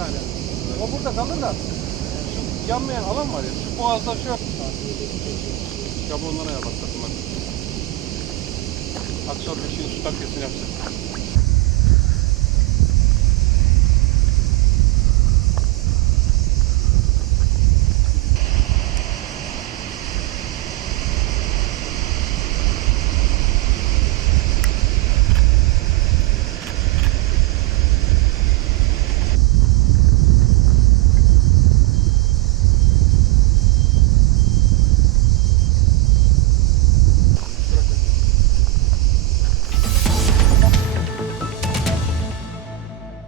yani. O burada kalır da şu yanmayan alan var ya, şu boğazda şu kabuğundan ayar bak takımlar. Aksor bir şeyin su takviyesini yapsın.